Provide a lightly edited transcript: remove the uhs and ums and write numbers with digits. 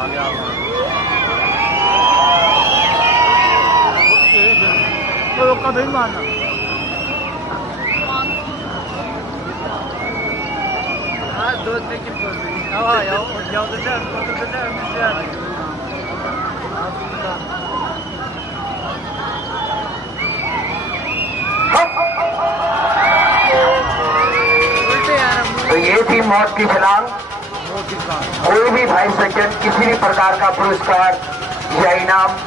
आ गया तो कभी मारना दो लेकिन तो ये थी मौत की छलांग। कोई भी 2.5 सेकंड किसी भी प्रकार का पुरस्कार या इनाम